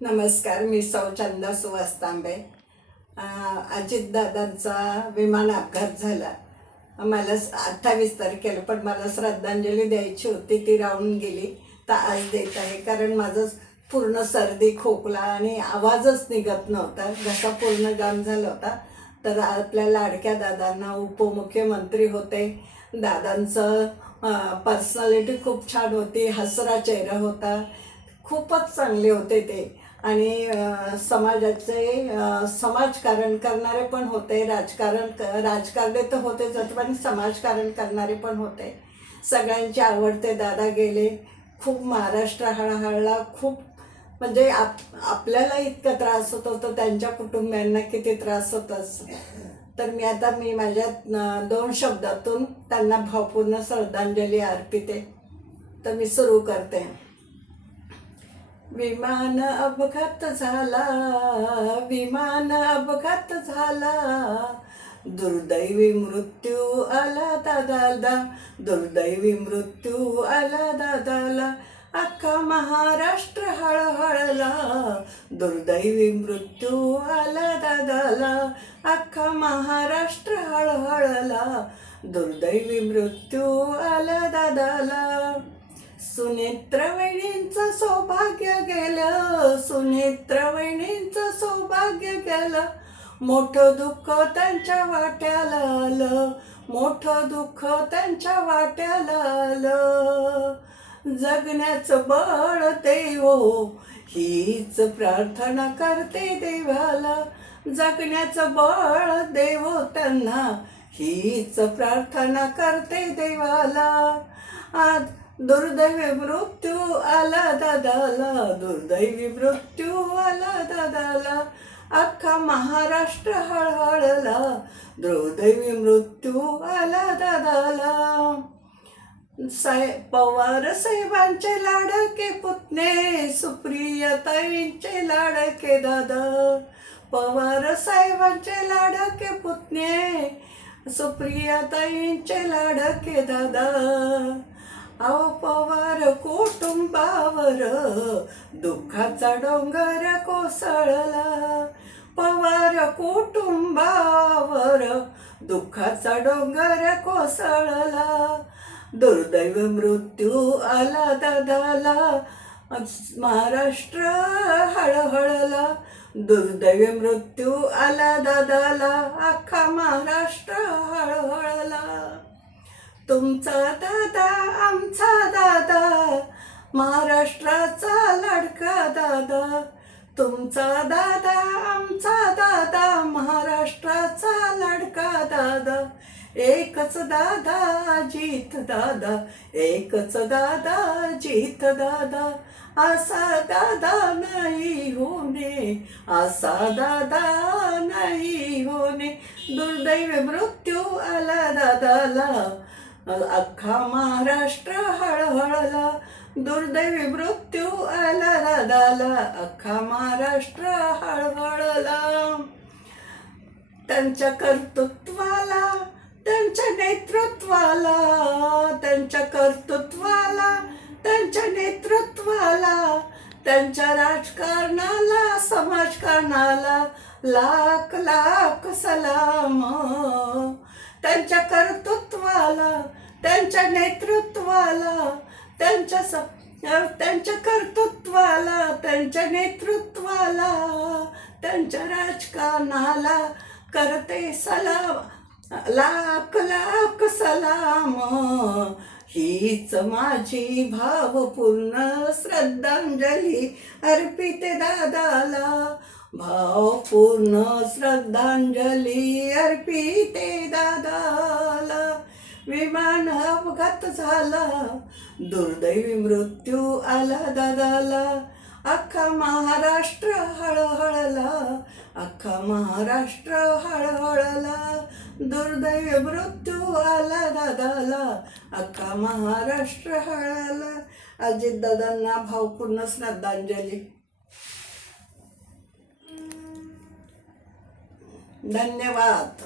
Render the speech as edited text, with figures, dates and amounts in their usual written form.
नमस्कार, मी सौ चंदा सुहास तांबे. अजितदादांचा विमान अपघात झाला. मला 28 तारखेला, पण मला श्रद्धांजली द्यायची होती, ती राहून गेली. तर आज देत आहे, कारण माझं पूर्ण सर्दी, खोकला आणि आवाजच निघत नव्हता, घसा पूर्ण जाम झाला होता. तर आपल्या लाडक्या दादांना, उपमुख्यमंत्री होते, दादांचं पर्सनॅलिटी खूप छान होती, हसरा चेहरा होता, खूपच चांगले होते ते. आणि समाजाचे समाजकारण करणारे पण होते, राजकारणी तर होतेच, पण समाजकारण करणारे पण होते. सगळ्यांचे आवडते दादा गेले. खूप महाराष्ट्र हळहळला. खूप म्हणजे आपल्याला इतका त्रास होत होता, त्यांच्या कुटुंबियांना किती त्रास होत असेल. तर मी माझ्या 2 शब्दातून त्यांना भावपूर्ण श्रद्धांजली अर्पिते. तर मी सुरू करते. विमान अपघात झाला, विमान अपघात झाला, दुर्दैवी मृत्यू आला दादाला, दुर्दैवी मृत्यू आला दादाला, अख्खा महाराष्ट्र हळहळला, दुर्दैवी मृत्यू आला दादाला, अख्खा महाराष्ट्र हळहळला, दुर्दैवी मृत्यू आला दादाला. सुनेत्रवहिनींचं सौभाग्य गेलं, सुनेत्रवहिनींचं सौभाग्य गेलं, मोठं दुःख त्यांच्या वाट्याला आलं, मोठं दुःख त्यांच्या वाट्याला आलं. जगण्याचं बळ देवो, हीच प्रार्थना करते देवाला, जगण्याचं बळ देवो त्यांना, हीच प्रार्थना करते देवाला. आज दुर्दैवी मृत्यू आला दादाला, दुर्दैवी मृत्यू आला दादाला, अख्खा महाराष्ट्र हळहळला, दुर्दैवी मृत्यू आला दादाला. पवार साहेबांचे लाडके पुतणे, सुप्रियाताईंचे लाडके दादा, पवार साहेबांचे लाडके पुतणे, सुप्रियाताईंचे लाडके दादा. अहो पवार कुटुंबावर दुःखाचा डोंगर कोसळला, पवार कुटुंबावर दुःखाचा डोंगर कोसळला, दुर्दैव मृत्यू आला दादाला, महाराष्ट्र हळहळला, दुर्दैव मृत्यू आला दादाला, अख्खा महाराष्ट्र हळहळला. तुमचा दादा आमचा दादा, महाराष्ट्राचा लाडका दादा, तुमचा दादा आमचा दादा, महाराष्ट्राचा लाडका दादा, एकच दादा जीत दादा, एकच दादा जीत दादा, असा दादा नाही होणे, असा दादा नाही होणे, दुर्दैवी मृत्यू आला दादाला, अख्खा महाराष्ट्र हळहळला, दुर्दैवी मृत्यू आला दादाला, अख्खा महाराष्ट्र हळहळला. त्यांच्या कर्तृत्वाला, त्यांच्या नेतृत्वाला, त्यांच्या कर्तृत्वाला, त्यांच्या नेतृत्वाला, त्यांच्या राजकारणाला, समाजकारणाला लाख लाख सलाम. त्यांच्या कर्तृत्वाला, त्यांच्या नेतृत्वाला, त्यांच्या कर्तृत्वाला, त्यांच्या नेतृत्वाला, त्यांच्या राजकारणाला करते सलाम, लाख लाख सलाम. हीच माझी भावपूर्ण श्रद्धांजली अर्पिते दादाला, भावपूर्ण श्रद्धांजली अर्पिते दादाला. विमान अपघात झाला, दुर्दैवी मृत्यू आला दादाला, अख्खा महाराष्ट्र हळहळला, अख्खा महाराष्ट्र हळहळला, दुर्दैवी मृत्यू आला दादाला, अख्खा महाराष्ट्र हळहळला. अजितदादांना भावपूर्ण श्रद्धांजली. धन्यवाद.